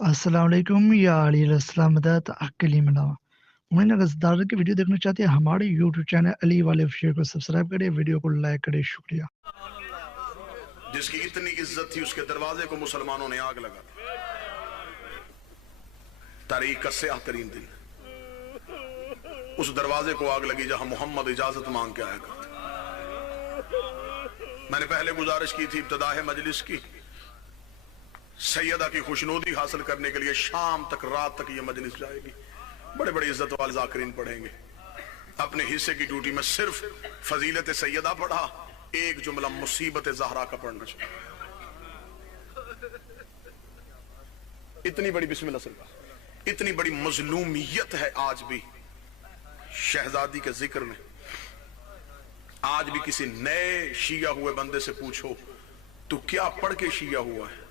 السلام علیکم یا علی السلام مدد اکلی ملا امید اگر زدار کی ویڈیو دیکھنا چاہتے ہیں ہمارے یوٹیوب چینل علی والے آفیشیل کو سبسکرائب کریں، ویڈیو کو لائک کریں، شکریہ۔ جس کی اتنی عزت تھی اس کے دروازے کو مسلمانوں نے آگ لگا، تاریخ کا سیاہ ترین دن، اس دروازے کو آگ لگی جہاں محمد اجازت مانگ کے آیا کرتے۔ میں نے پہلے گزارش کی تھی ابتداء مجلس کی، سیدہ کی خوشنودی حاصل کرنے کے لیے شام تک رات تک یہ مجلس جائے گی، بڑے بڑے عزت والے ذاکرین پڑھیں گے۔ اپنے حصے کی ڈیوٹی میں صرف فضیلت سیدہ پڑھا، ایک جملہ مصیبت زہرا کا پڑھنا چاہیے۔ اتنی بڑی بسم اللہ سرکار، اتنی بڑی مظلومیت ہے آج بھی شہزادی کے ذکر میں۔ آج بھی کسی نئے شیعہ ہوئے بندے سے پوچھو تو کیا پڑھ کے شیعہ ہوا ہے،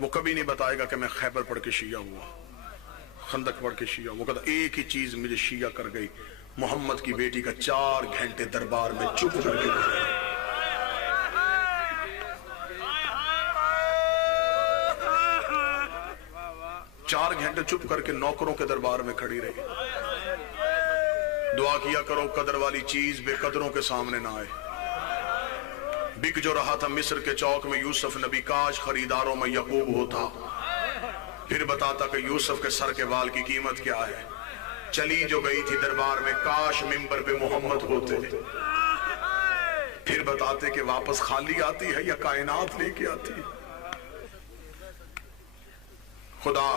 وہ کبھی نہیں بتائے گا کہ میں خیبر پڑھ کے شیعہ ہوا، خندق پڑھ کے شیعہ ہوا۔ وہ کہتا ایک ہی چیز مجھے شیعہ کر گئی، محمد کی بیٹی کا 4 گھنٹے دربار میں چپ کر کے 4 گھنٹے چپ کر کے نوکروں کے دربار میں کھڑی رہی۔ دعا کیا کرو قدر والی چیز بے قدروں کے سامنے نہ آئے۔ بک جو رہا تھا مصر کے چوک میں یوسف نبی، کاش خریداروں میں یعقوب ہوتا، پھر بتاتا کہ یوسف کے سر کے بال کی قیمت کیا ہے۔ چلی جو گئی تھی دربار میں، کاش منبر پہ محمد ہوتے، پھر بتاتے کہ واپس خالی آتی ہے یا کائنات لے کے آتی ہے۔ خدا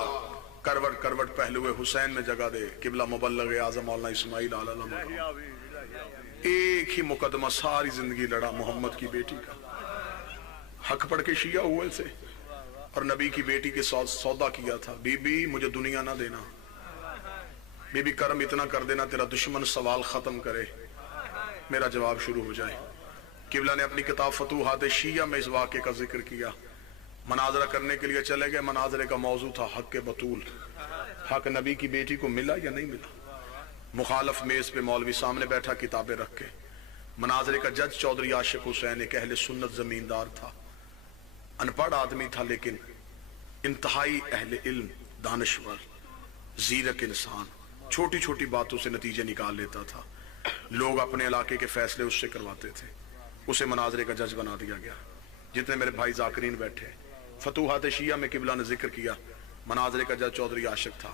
کروٹ کروٹ پہلوے حسین میں جگہ دے، قبلہ مبلغ اعظم مولانا اسماعیل علیہ السلام۔ ایک ہی مقدمہ ساری زندگی لڑا محمد کی بیٹی کا، حق پڑھ کے شیعہ ہوئے سے، اور نبی کی بیٹی کے سودا کیا تھا، بی بی مجھے دنیا نہ دینا، بی بی کرم اتنا کر دینا تیرا دشمن سوال ختم کرے، میرا جواب شروع ہو جائے۔ قبلہ نے اپنی کتاب فتوحات شیعہ میں اس واقعے کا ذکر کیا۔ مناظرہ کرنے کے لیے چلے گئے، مناظرے کا موضوع تھا حق بطول، حق نبی کی بیٹی کو ملا یا نہیں ملا۔ مخالف میز پہ مولوی سامنے بیٹھا کتابیں رکھ کے، مناظرے کا جج چودھری عاشق حسین ایک اہل سنت زمیندار تھا، ان پڑھ آدمی تھا لیکن انتہائی اہل علم، دانشور، زیرک انسان، چھوٹی چھوٹی باتوں سے نتیجے نکال لیتا تھا، لوگ اپنے علاقے کے فیصلے اس سے کرواتے تھے، اسے مناظرے کا جج بنا دیا گیا۔ جتنے میرے بھائی ذاکرین بیٹھے، فتوحات شیعہ میں قبلہ نے ذکر کیا، مناظرے کا جج چودھری عاشق تھا۔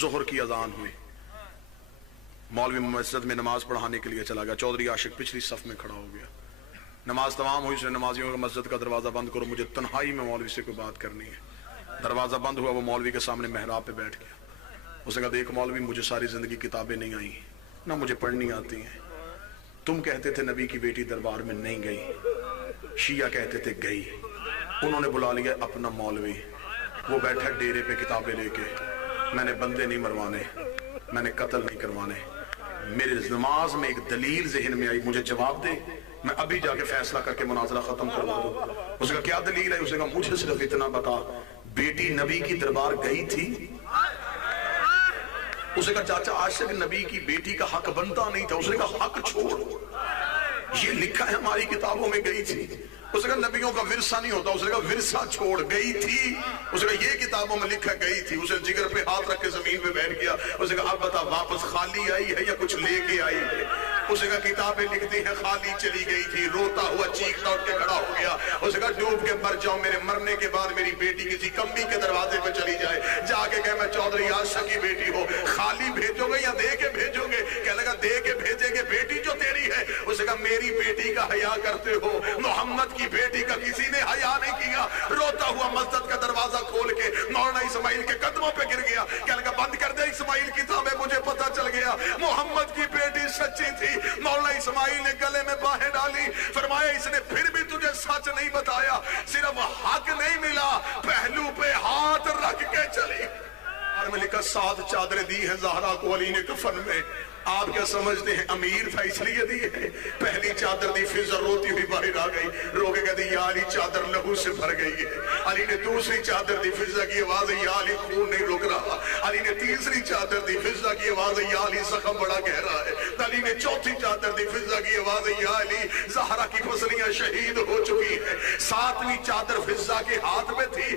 ظہر کی اذان ہوئی، مولوی مسجد میں نماز پڑھانے کے لیے چلا گیا، چودھری عاشق پچھلی صف میں کھڑا ہو گیا۔ نماز تمام ہوئی، اس نے نمازیوں کا مسجد کا دروازہ بند کرو، مجھے تنہائی میں مولوی سے کوئی بات کرنی ہے۔ دروازہ بند ہوا، وہ مولوی کے سامنے محراب پہ بیٹھ گیا۔ اس نے کہا دیکھ مولوی، مجھے ساری زندگی کتابیں نہیں آئی، نہ مجھے پڑھنی آتی ہیں، تم کہتے تھے نبی کی بیٹی دربار میں نہیں گئی، شیعہ کہتے تھے گئی، انہوں نے بلا لیا اپنا مولوی، وہ بیٹھا ڈیرے پہ کتابیں لے کے، میں نے بندے نہیں مروانے، میں نے قتل نہیں کروانے، میرے نماز میں ایک دلیل ذہن میں آئی، مجھے جواب دے، میں ابھی جا کے فیصلہ کر کے مناظرہ ختم کروا دوں۔ اس کا کیا دلیل ہے؟ اس نے کہا مجھے صرف اتنا بتا، بیٹی نبی کی دربار گئی تھی؟ اس نے کہا چاچا عاشق نبی کی بیٹی کا حق بنتا نہیں تھا۔ اس نے کہا حق چھوڑ، یہ لکھا ہے ہماری کتابوں میں گئی تھی۔ اس نے کہا نبیوں کا ورثہ نہیں ہوتا۔ اس نے کہا ورثہ چھوڑ، گئی تھی۔ اس نے کہا یہ کتابوں میں لکھا گئی تھی۔ اسے جگر پہ ہاتھ رکھ کے زمین پہ بیٹھ گیا۔ اس نے کہا اب بتا واپس خالی آئی ہے یا کچھ لے کے آئی ہے؟ اس نے کہا کتابیں لکھتی ہیں خالی چلی گئی تھی۔ روتا ہوا چیختا اٹھ کے کھڑا ہو گیا۔ اس نے کہا ڈوب کے مر جاؤں، میرے مرنے کے بعد میری بیٹی کسی کمی کے دروازے پہ چلی جائے، جا کے کہ میں چودھری عاشق کی بیٹی ہو، خالی بھیجو گے یا دے کے بھیجو گے؟ کہنے لگا دے کے بھیجیں گے، بیٹی جو تیری ہے۔ اس نے کہا میری بیٹی کا حیا کرتے ہو، محمد کی بیٹی کا کسی نے حیا نہیں کیا۔ روتا ہوا مسجد کا دروازہ کھول کے مولانا اسماعیل کے قدموں پہ گر گیا۔ کہنے لگا بند کر دے اسماعیل کتابیں، مجھے پتا چل گیا محمد کی بیٹی سچی تھی۔ مولانا اسماعیل نے گلے میں باہیں ڈالی، فرمایا اس نے پھر بھی تجھے سچ نہیں بتایا، صرف حق نہیں ملا، پہلو پہ ہاتھ رکھ کے چلی۔ اور میں لکھا 7 چادریں دی ہیں زہرا کو علی نے کفن میں۔ آپ کیا سمجھتے ہیں امیر تھا اس لیے دی ہے؟ پہلی چادر دی فضا روتی ہوئی باہر آ گئی، رو کے کہتی یا علی چادر لہو سے بھر گئی ہے۔ علی نے دوسری چادر دی، فضا کی آواز ہے یا علی خون نہیں رک رہا۔ علی نے تیسری چادر دی، فضا کی آواز ہے یا علی زخم بڑا گہرا ہے۔ علی نے چوتھی چادر دی، فضا کی آواز ہے یا علی زہرا کی پسلیاں شہید ہو چکی ہیں۔ 7ویں چادر فضا کے ہاتھ میں تھی،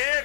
1